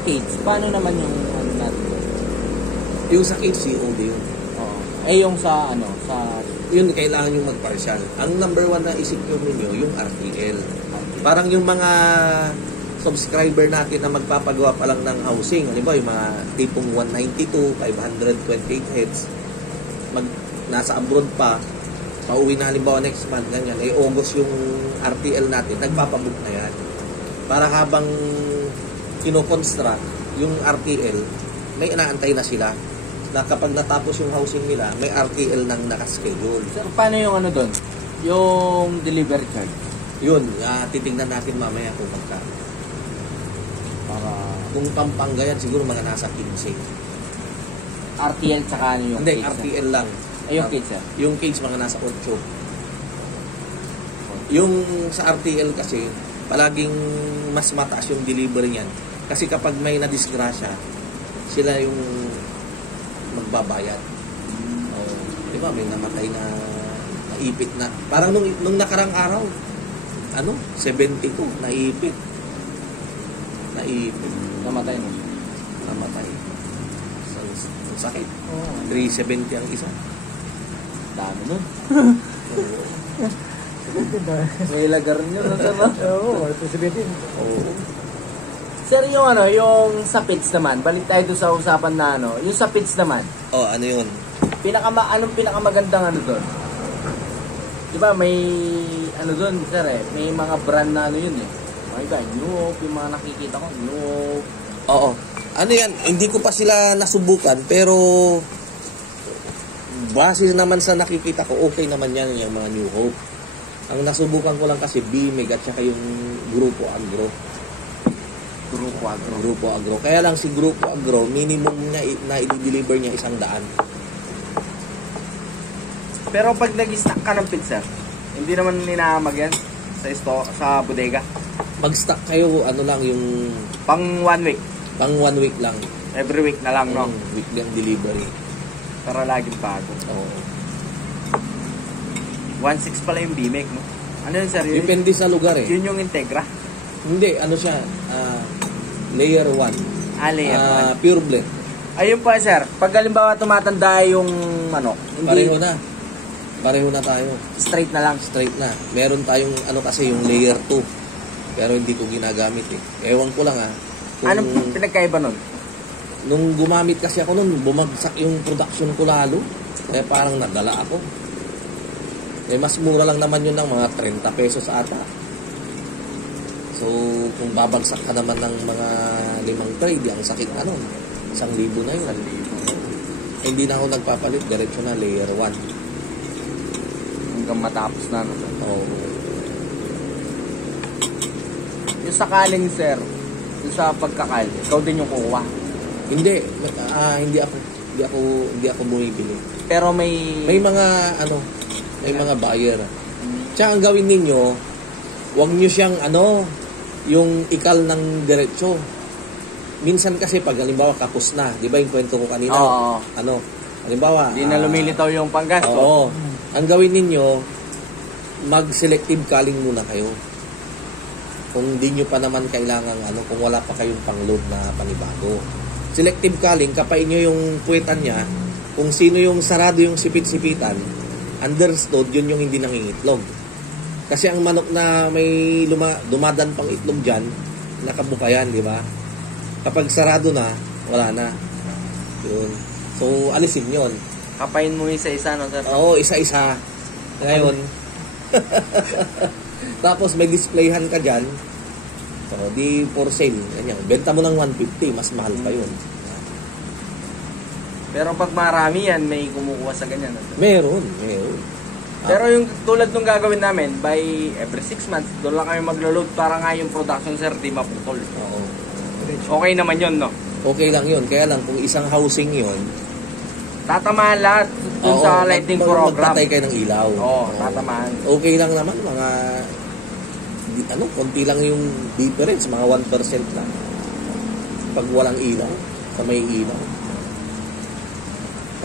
cage, paano naman yung ano natin? Yung sa cage, COD yun. Oo. Eh yung sa ano, Yun, kailangan yung mag-partial. Ang number 1 na isecure ninyo, yung RTL. Parang yung mga subscriber natin na magpapagawa pa lang ng housing, halimbawa yung mga tipong 192, 528 heads, nasa abroad pa, pauwi na halimbawa next month, ganyan, August yung RTL natin, nagpapabook na yan. Para habang kino-construct yung RTL, may inaantay na sila na kapag natapos yung housing nila, may RTL nang nakaschedule. sir, paano yung ano doon? Yung delivery charge? Yun, titignan natin mamaya kung magkano. Para Kung Pampanga yan, siguro mga nasa 15. RTL tsaka ano yung Hindi, cage? RTL lang. Ay, yung cage, sir? Yung cage mga nasa 8. Yung sa RTL kasi, palaging mas mataas yung delivery niyan. Kasi kapag may nadisgrasya, sila yung magbabayad. Di ba, may namatay na naipit na. Parang nung nakarang araw, 72, naipit. Namatay mo? Namatay. Ang sakit. Oo. 370 ang isa. Dami nun. May lagar nyo na naman. Oo, 270. Oo. Sir, yung ano, yung sa pits naman, balik tayo doon sa usapan na ano, yung sa pits naman, Oh, ano yun? anong pinakamagandang ano doon? Di ba may, ano doon, sir may mga brand na ano yun Mga iba, New Hope, yung mga nakikita ko, New Hope. Oo. Ano yan? Hindi ko pa sila nasubukan, pero base naman sa nakikita ko, okay naman yan yung mga New Hope. Ang nasubukan ko lang kasi BMEG at saka yung Grupo Agro. Grupo Agro. Kaya lang si Grupo Agro, minimum na i-deliver niya 100. Pero pag nag-stock ka ng pits, sir, hindi naman ninahamag yan sa bodega? Mag-stock kayo, ano lang yung Pang 1 week? pang 1 week lang. Every week na lang, no? Weekly ang delivery. Para laging bago. Oo. 1.6 pala yung BMEG, no? Ano yun, sir? Depende sa lugar eh. Yun yung Integra? Hindi, ano siya, layer 1. Layer 1. Pure blend. Ayun pa, sir. Pag halimbawa tumatanda yung manok, hindi Pareho na tayo. straight na lang. Straight na. Meron tayong kasi yung layer 2. Pero hindi ko ginagamit eh. Ewan ko lang Anong pinagkaiba nun? Nung gumamit kasi ako nun, bumagsak yung production ko lalo. Kaya parang nadala ako. Mas mura lang naman yun ng mga 30 pesos ata. So, kung babagsak ka naman ng mga 5 trade, ang sakit 1,000 na yun. 1,000. Hindi na ako nagpapalit, diretso na layer 1. Hanggang matapos na. No? Oo. Yung sakaling, sir, yung sa pagkakal, ikaw din yung kukuha. Hindi ako bumibili. Pero may mga may mga buyer. Tsaka ang gawin ninyo, huwag nyo siyang yung ikal ng diretso. Minsan kasi pag halimbawa kapos na, di ba yung kwento ko kanina? Oo. Halimbawa, hindi na lumilitaw yung panggas. Oo. Ang gawin ninyo, mag-selective culling muna kayo. Kung di nyo pa naman kailangan, kung wala pa kayong pang-load na panibago. Selective culling, kapain nyo yung puwetan niya, kung sino yung sarado yung sipit-sipitan, understood, yun yung hindi nangingitlog. Kasi ang manok na may dumadan pang itlog dyan, nakabuka yan, di ba? Kapag sarado na, wala na. Yun. So, alisin yun. Kapain mo isa-isa, no, sir? Oo, isa-isa. Ngayon, tapos may displayhan ka dyan, so, di for sale. Ganyan. Benta mo ng 150, mas mahal pa yun. Pero pag marami yan, may kumukuha sa ganyan. No? Meron. Pero yung tulad nung gagawin namin, by every 6 months, doon lang kami maglo-load para nga yung production, sir, di maputol. Oo. Okay naman yun, no? Okay lang yun. Kaya lang, kung isang housing yun, tatamaan lahat dun sa lighting program. Magpatay kayo ng ilaw. Oo, tatamaan. Okay lang naman, mga konti lang yung difference, mga 1% lang. Pag walang ilaw, sa may ilaw.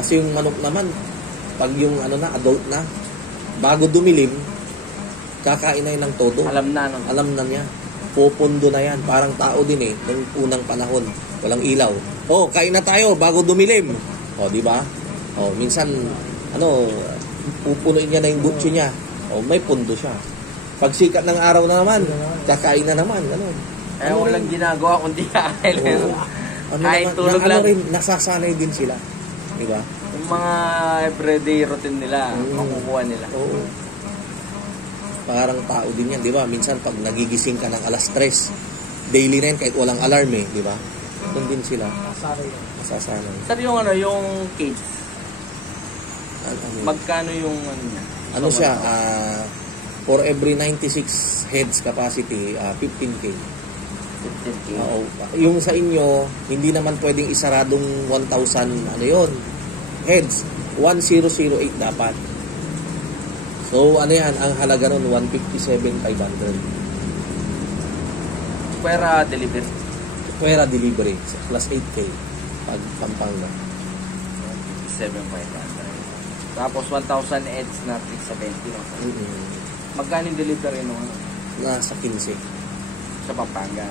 Kasi yung manok naman, pag yung adult na, bago dumilim, kakain na yun ng todo. Alam na, no? Alam na niya. pupundo na yan. Parang tao din nung unang panahon. Walang ilaw. Oh, kain na tayo bago dumilim. Oh, di ba? Oh, minsan, pupunuin niya na yung butso niya. Oh, may pundo siya. Pag sikat ng araw na naman, kakain na naman. Ganun. Walang ginagawa kundi kakain. Kahit tulog lang. Nasasanay din sila. Di ba? Yung mga everyday routine nila, makukuha nila. Oo. Parang tao din yan, di ba? Minsan pag nagigising ka ng alas 3, daily na yan kahit walang alarm di ba? Doon din sila. Nasasanay. Sir, yung cage, magkano yung niya? Ano siya? For every 96 heads capacity, 15K. 15K. Oo. Yung sa inyo, hindi naman pwedeng isaradong 1,000, heads. 1008 dapat. So, yan? Ang halaga nun, 157,500. Pwera delivery. Pwera delivery, plus 8K. Pag Pampanga. 7,500. Tapos 1,000 heads na 370. No? Magkano yung delivery nung Nasa 15. sa Pampanga?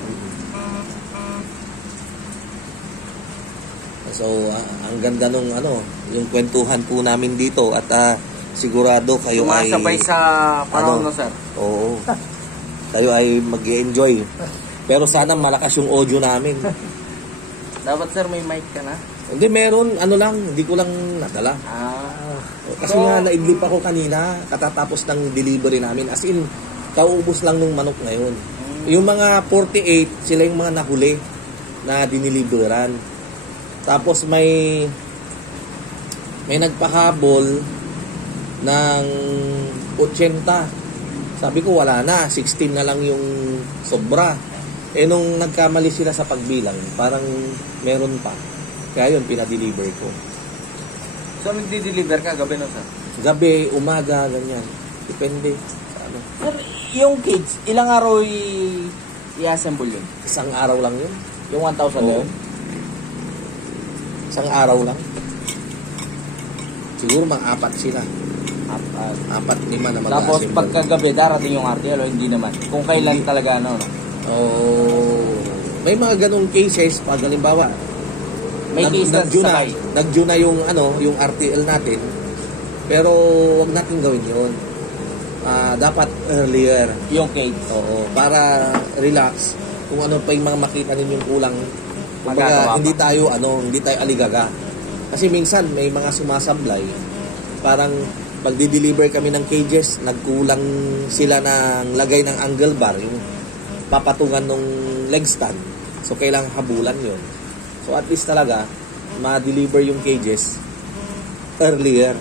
So, ang ganda nung yung kwentuhan po namin dito at sigurado kayo sumasabay sa panahon, no, sir? Oo. Kayo ay mag-enjoy. Pero sana malakas yung audio namin. Dapat, sir, may mic ka na? Hindi, meron. Hindi ko lang nadala. Kasi nga, naidlip ako kanina, katatapos ng delivery namin. As in, kaubos lang nung manok na yun. Yung mga 48, sila yung mga nahuli na diniliberan. Tapos may nagpahabol ng 80. Sabi ko, wala na. 16 na lang yung sobra. Nung nagkamali sila sa pagbilang, parang meron pa. Kaya yun, pinadeliver ko. So, nagdi-deliver ka gabi, no, sir? Gabi, umaga, ganyan. Depende sa ano. Sir, yung cage, ilang araw i-assemble yun? Isang araw lang yun. Yung 1,000 na yun? Isang araw lang. Siguro mga 4 sila. 4-5 na mag-assemble. Tapos pagkagabi, darating yung RTL o hindi naman? Kung kailan talaga, no? May mga ganong cases, pag halimbawa, may case na sakay. Nag-due na yung RTL natin, pero wag natin gawin yun. Dapat earlier. Yung cage. Oo, para relax. Kung ano pa yung mga makita ninyong kulang. Kumbaga, hindi tayo aligaga. Kasi minsan may mga sumasablay. Parang pag di-deliver kami ng cages, nagkulang sila ng lagay ng angle bar, yung papatungan ng leg stand. So, kailangan habulan yun. So, at least talaga, ma-deliver yung cages earlier.